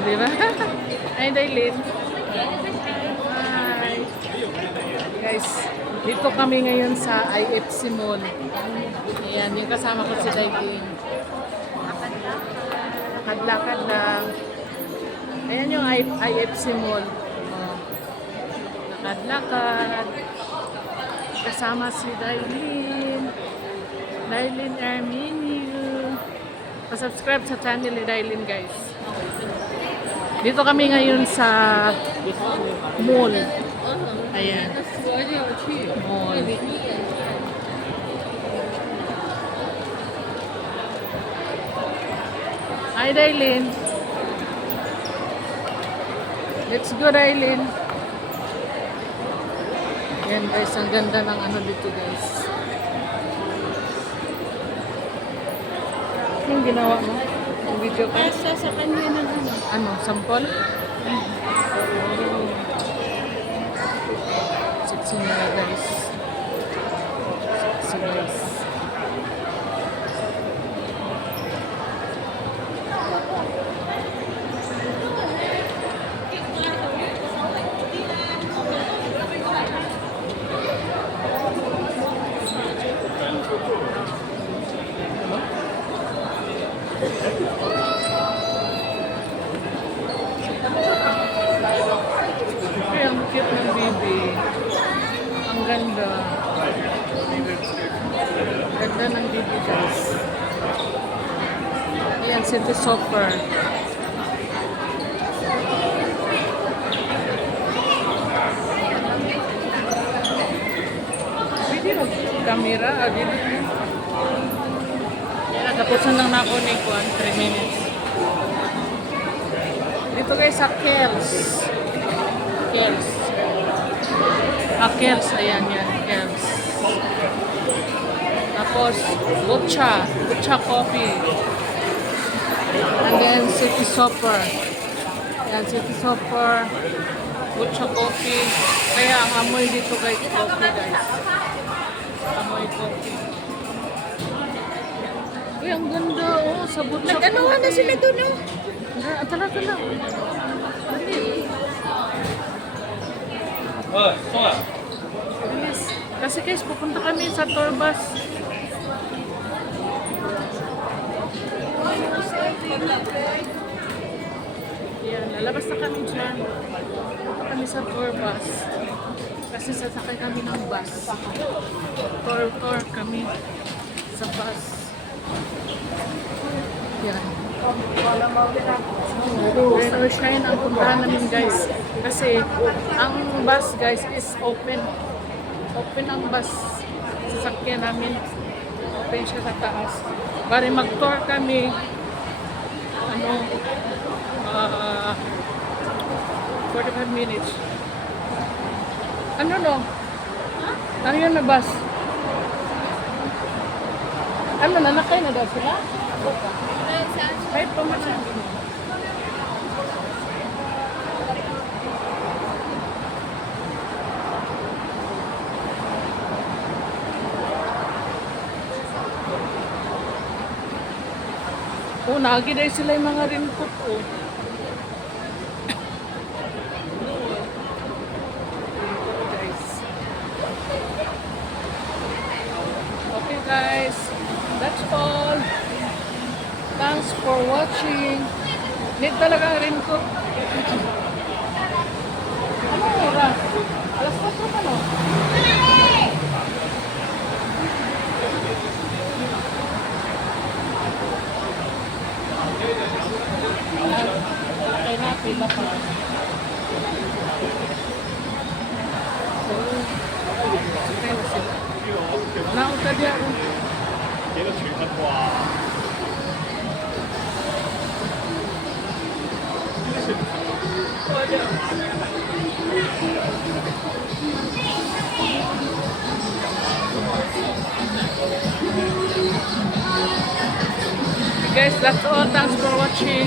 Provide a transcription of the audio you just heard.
di ba? Ay, Dailin. Hi. Guys, dito kami ngayon sa IFC Mall. Ayan, yung kasama ko si Dailin. Lakad-lakad lang. Ayan yung IFC Mall. Oh. Lakad-lakad. Kasama si Dailin. Dailin Arminio. Pa-subscribe sa channel ni Dailin, guys. Dito kami ngayon sa mall. Ayan. Mall. Hi, Dailin. Let's go, Dailin. Ayan, guys. Ang ganda ng ano dito, guys. Yung ginawa mo? Yung video ka? Sa kanya na ano. Ano? Sample? Sexy nila, guys. Sexy, guys. Ay, ang cute ng baby. Ang ganda. Ganda ng baby, guys. Ayan, City Shopper. Pwede na camera. Dito. Natapusan lang na ako ni Kwan, 3 minutes. Dito guys sa Kels. Kels. Kels, ayan yan, Kels. Tapos, Butcha Coffee. And then, City Shopper. Ayan, City Shopper. Butcha Coffee. Kaya ang amoy dito guys, coffee guys. Amoy coffee. Uy, ang ganda, oh, sa Butcha Coffee. Nag-ano na sila doon, no? Tara. Bilis. Kasi guys, pupunta kami sa tour bus. Yan, lalabas na kami dyan. Pupunta kami sa tour bus. Kasi sasakay kami ng bus. Tour kami sa bus. Yan. Reno Shine ang puntahan namin guys. Kasi ang bus guys is open. Open ang bus. Sasakyan namin. Open siya sa taas. Bari mag-tour kami. Ano? 45 minutes. Ano no? Ano yun na bus? Ano, nanakay na daw sila? Ay, pumasok. Oh, nagi dahil sila yung mga raincoat, oh. Guys. Okay, guys. That's all. Thanks for watching. Need talaga ang raincoat. Ano oras? Alas 4 pa, no? Okay na, pila pa. So, okay na sila. Nauta diya. Guys, that's all. Thanks for watching.